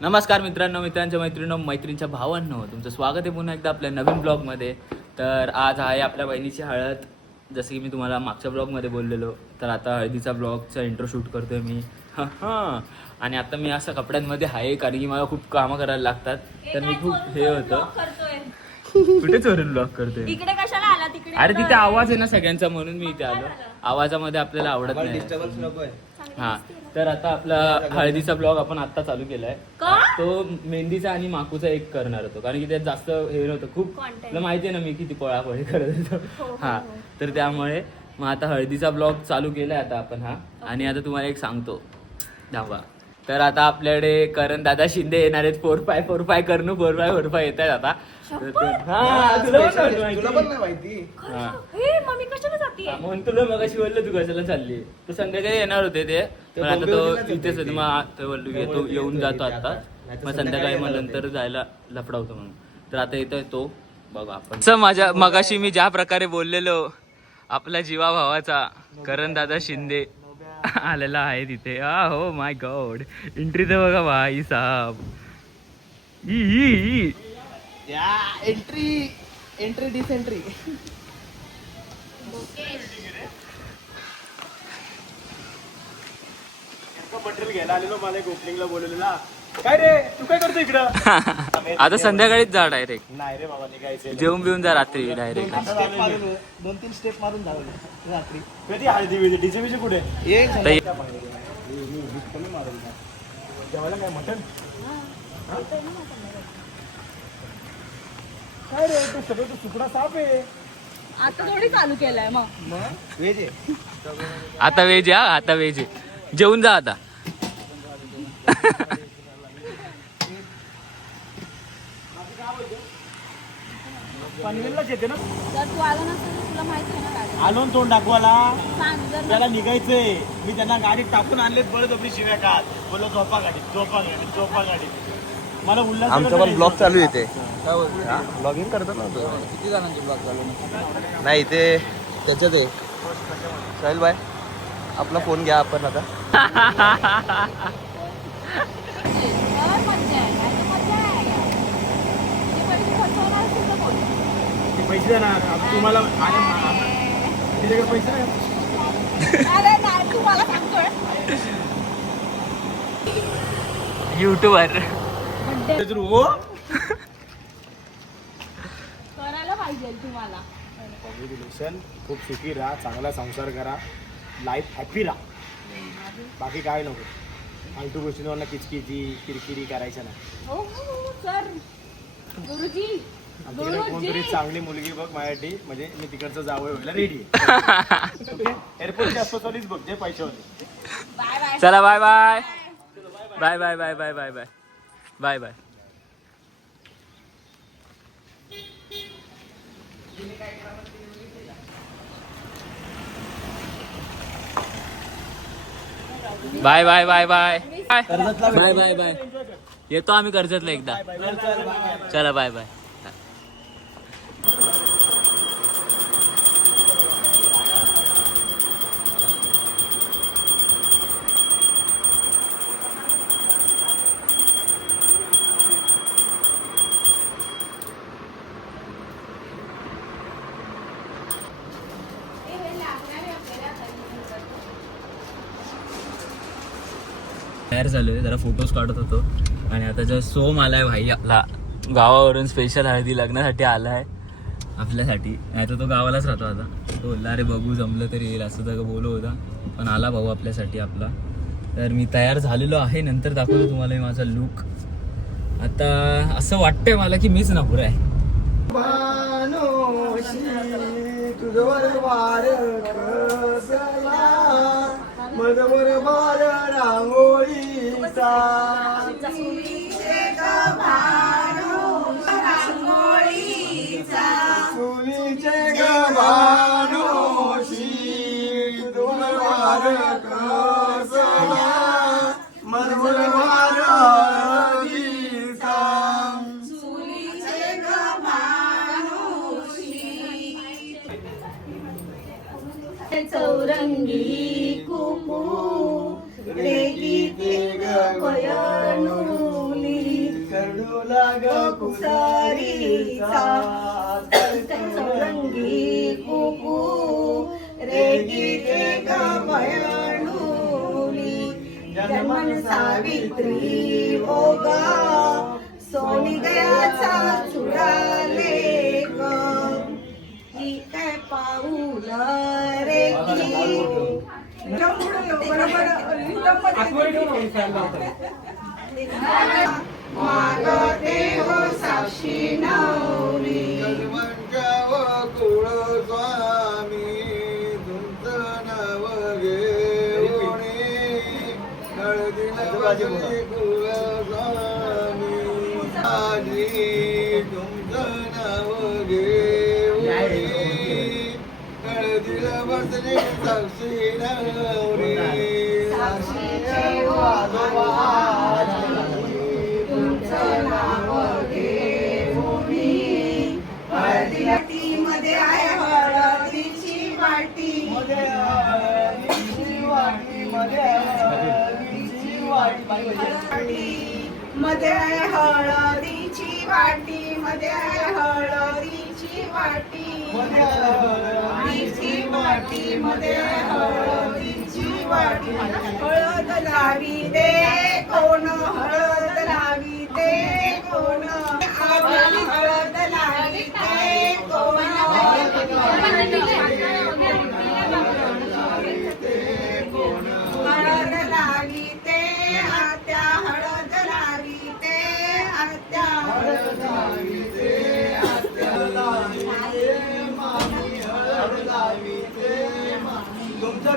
नमस्कार मित्रांनो, मित्रांच्या मैत्रिणींच्या भावांनो, तुमचं स्वागत आहे पुन्हा एकदा आपल्या नवीन ब्लॉगमध्ये. तर आज आहे आपल्या बहिणीची हळद. जसं की मी तुम्हाला मागच्या ब्लॉगमध्ये बोललेलो, तर आता हळदीचा ब्लॉगचा इंट्रो शूट करतोय मी. हां. आणि आता मी असं कपड्यांमध्ये आहे कारण की मला खूप कामं करायला लागतात. तर मी खूप हे होतं. कुठे चोरून ब्लॉग करतोय? इकडे कशाला आला? तिकडे अरे तिथे आवाज आहे ना सगळ्यांचा, म्हणून मी इथे आलो. आवाजामध्ये आपल्याला आवडत नाही. डिस्टर्बन्स नकोय. हा, तर आता आपला हळदीचा ब्लॉग आपण आता चालू केलाय. तो मेहंदीचा आणि माकूचा एक करणार होतो कारण की त्यात जास्त हे नव्हतं. खूप तुला माहिती आहे ना मी किती पळापळी करत होतो. हा, तर त्यामुळे मग आता हळदीचा ब्लॉग चालू केलाय आता आपण. हा, आणि आता तुम्हाला एक सांगतो धावा. तर आता आपल्याकडे करण दादा शिंदे येणार आहेत. 4x4 करणू 4x4 येत आहेत आता. तुला पण नाही माहिती. हे मम्मी कशाला जाते? म्हणून तुला मगाशी बोललो तू कशाला चालली. तो संध्याकाळी येणार होते ते, पण आता तो इथेच होते. मग तो बोललो की तो येऊन जातो आता. मग संध्याकाळी मग नंतर जायला लफडा होतो म्हणून. तर आता येतोय तो, बघा आपण. माझ्या मगाशी मी ज्या प्रकारे बोललेलो, आपला जीवा भावाचा करण दादा शिंदे आलेला आहे तिथे. हो माय गॉड, एंट्री तर बघा भाई साहब. Entry dysentery. मटेरियल घ्यायला आलेलो, मला एक ओपनिंगला बोलवलेला. काय रे तू काय करतो इकडं? आता संध्याकाळीच जा डायरेक्ट. नाही रे बाबा, निघायचं. जेवून बिवून जा रात्री डायरेक्ट. 2-3 स्टेप मारून जाऊ रात्री. कधी हळदी बिळदी डीजे बिजे कुठे? जेवायला काय मटन? काय रे तू सगळं तू सुकडा साफ आहे. आता थोडी चालू केलंय मग. व्हेज आहे. आता वेज आहे. आता वेज आहे. जेवून जा आता. पनवेललाच येते ना. जर तू आला नसेल तर तुला माहिती आहे ना गाडी. आलो ना तोंड दाखवायला. सांग जर त्याला निघायचंय. मी त्यांना गाडीत टाकून आणलेत, बळजबरी शिव्या का बोललो झोपा गाडीत, झोपा गाडीत, झोपा गाडीत. मला उल्हास आमचा पण ब्लॉग चालू येते. ब्लॉगिंग करतो ना तो. किती जणांचे ब्लॉग चालू? नाही ते त्याच्यात आहे. साहिल बाय आपला फोन घ्या आपण आता. मज्जा आहे. काय तर मज्जा आहे. किती पैसे फसवणार असेल तर बोल. पैसे देणार तुम्हाला. तिच्याकडे पैसे नाही. अरे नाही, तू मला सांगतोय. युट्यूबर करायला पाहिजे तुम्हाला. कॉंग्रॅच्युलेशन. खूप सुखी राहा, चांगला संसार करा, लाईफ हॅपी राहा. बाकी काय नको. फालतू गोष्टींवर किचकिची किरकिरी करायच्या नाही. हो हो सर. गुरुजी, आमच्याकडे कोणतरी चांगली मुलगी बघ माझ्यासाठी, म्हणजे मी तिकडचं जावं व्हायला रेडी. एअरपोर्टच्या आसपास बघ जे पैसे होते. Bye bye. चला bye bye bye bye bye bye bye bye bye bye. Bye bye bye bye bye bye bye. येतो आम्ही कर्जतला एकदा. चला बाय बाय. तयार झालोय, जरा फोटोज काढत होतो. आणि आता जर सोम आलाय भाई आपला गावावरून स्पेशल हळदी लग्नासाठी आलाय आपल्यासाठी. नाही तर तो गावालाच राहतो. आता तो बोलला अरे बघू जमलं तरी येईल असं सगळं बोलू होता, पण आला भाऊ आपल्यासाठी आपला. तर मी तयार झालेलो आहे, नंतर दाखवतो तुम्हाला माझा लुक. आता असं वाटतंय मला की मीच नपुरा आहे. चौरंगी कुकू रे गीते ग पयनू कुसारीचा चौरंगी कुकू रे गीते गा भयाणुली जन्मन सावित्री ओगा सोनी गयाचा चुडाले ग ही काय पाऊल रे की मागते हो साक्षी नवरी कुळ स्वामी तुमचं नाव घेऊनी हळदीला बसली कुळ स्वामी आजी तुमचं नाव घेऊनी हळदीला बसली साक्षी नवरी साक्षीचे आजोबा तुमचं नाव घेऊनी हळदी मध्ये आहे हळदीची वाटी मध्ये आहे हळदीची वाटी मध्ये आहे हळदीची वाटी हळदीची वाटी मध्ये आहे हळदीची वाटी हळद लावी दे कोण हळद लावी दे कोण हळद लावी दे कोण हळद लावी ते आत्या हळद लावी ते आत्या हळद लावी ते आत्या लावी ते मामी हळद लावी ते मामी तुमचं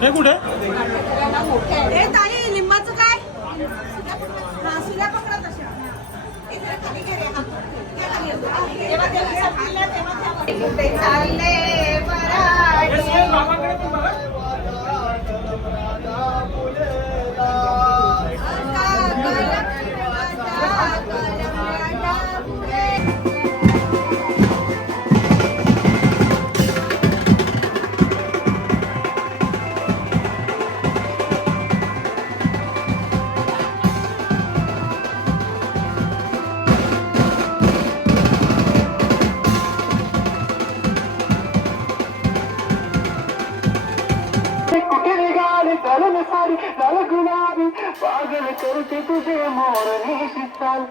हे कुठे हे ताई लिंबाचं काय हा सुल्या पकडा तशा इकडे खाली घे रे, हा. त्या खाली येतो. तेव्हा तेव्हा खाल्ल्या, तेव्हा त्या कुठे चालले बराडी पागल करते तुझे मोरनी शिचाल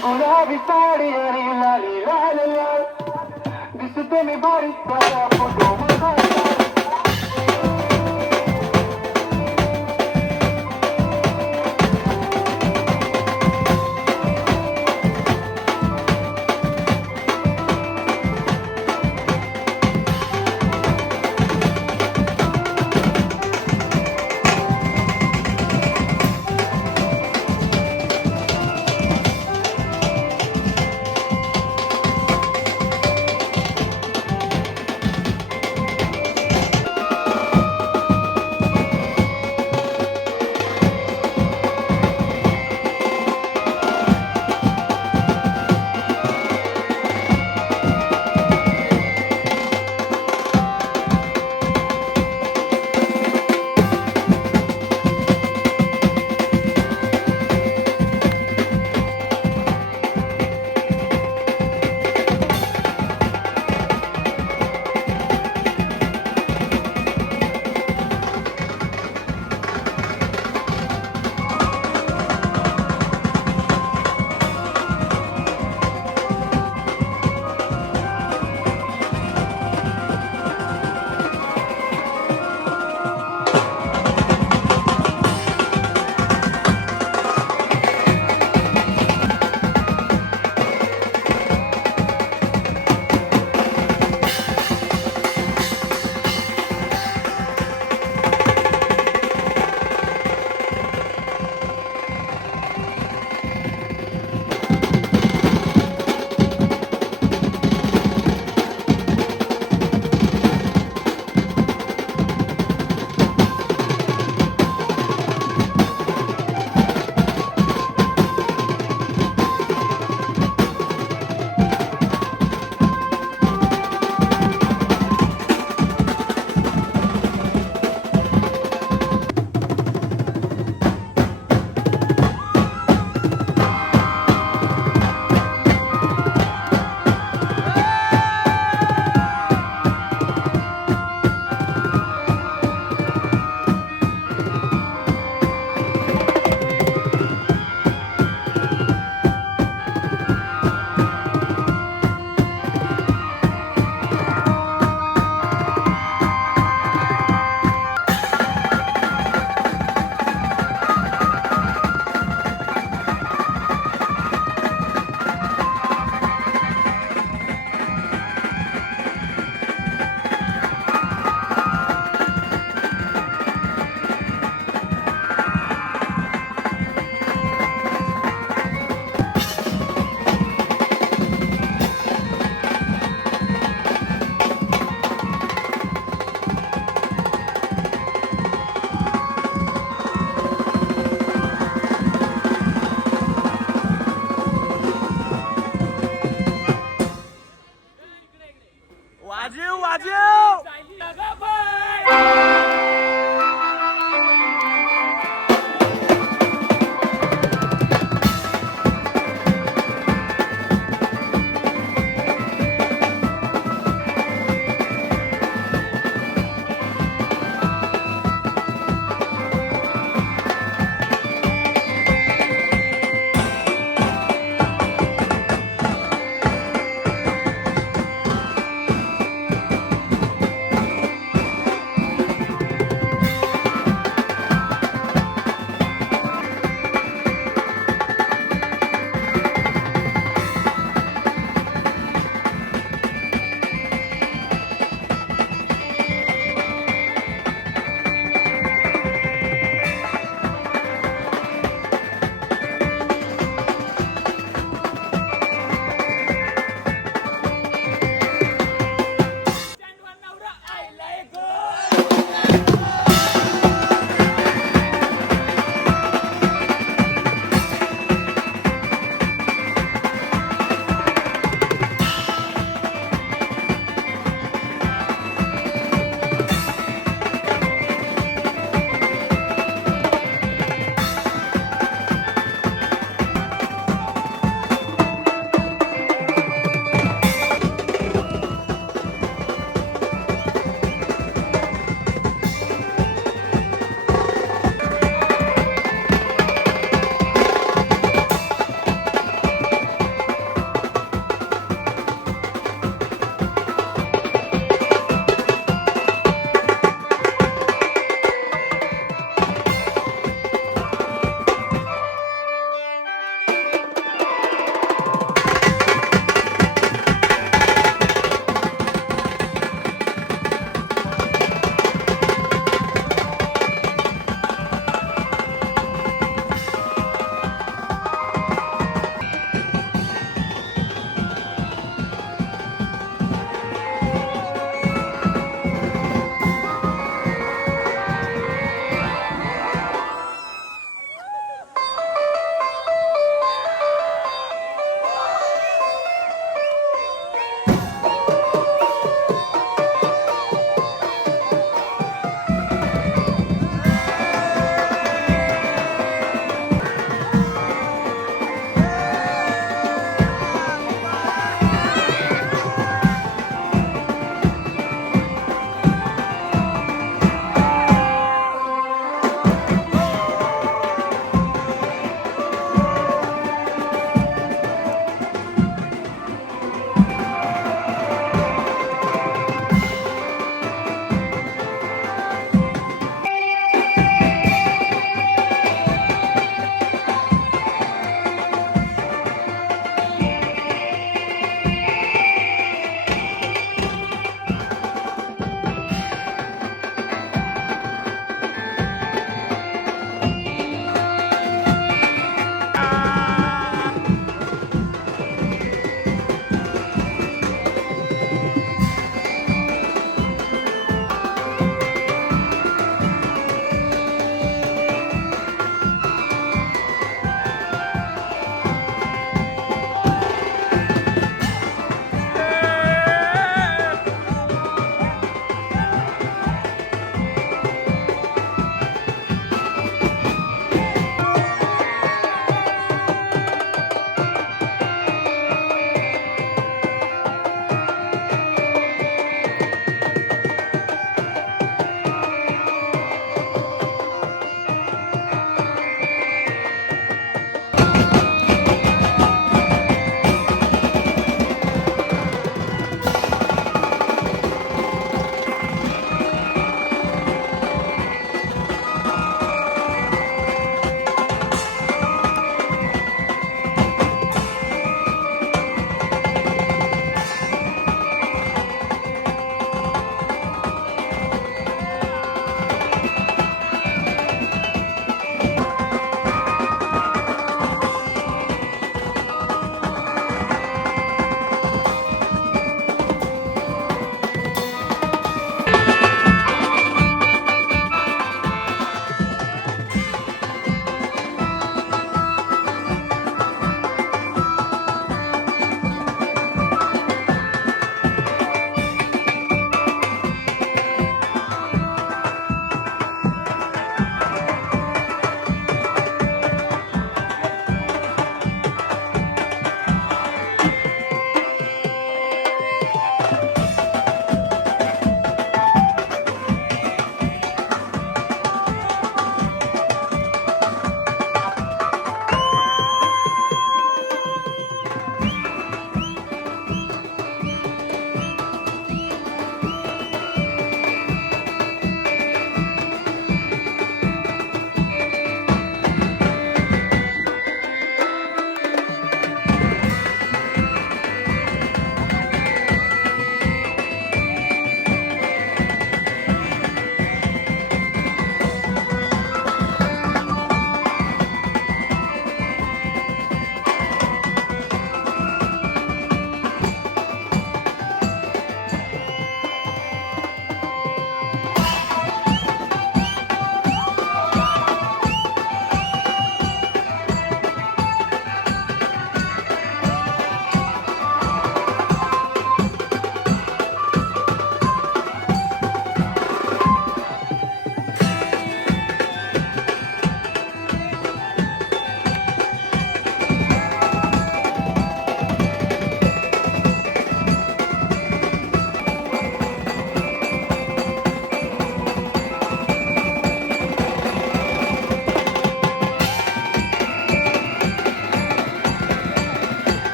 गुलाबी साडी आणि लाली लाल लाल दिसते मी बारीक सारा फोटो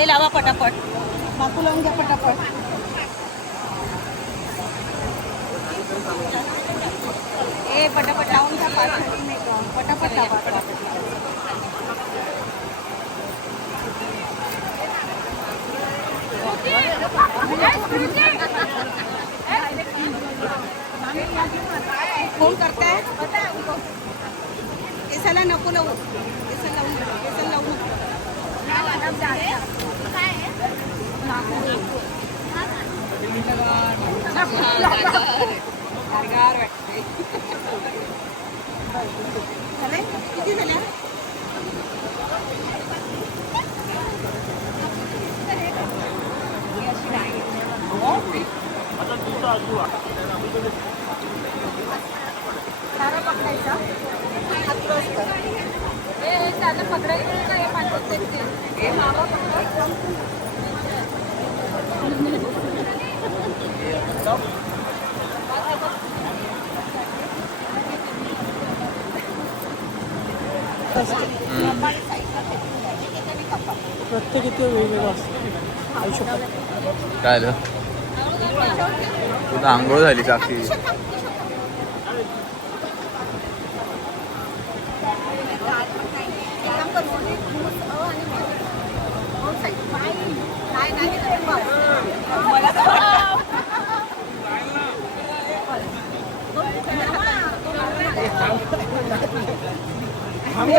हे लावा पटापट. माकू लावून घ्या पटापट. ए पटापट लावून घ्या. पटापट लावा पटापट. फोन करताय. केसाला नको लावू. केसाला लावून केसाला लावू नको. किती झाल्या? पकडायचा प्रत्येक इथे वेगवेगळं असतं. काय आलं तुला आंघोळ झाली साक्षी.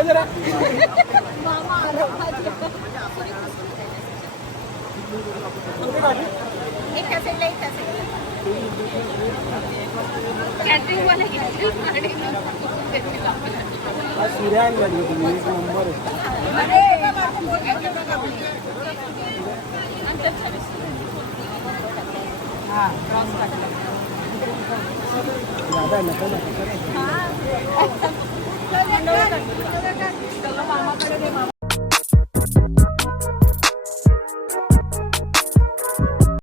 जरा सूर्या आणली तुम्ही एक नंबर दादा नको नको. मामाकडे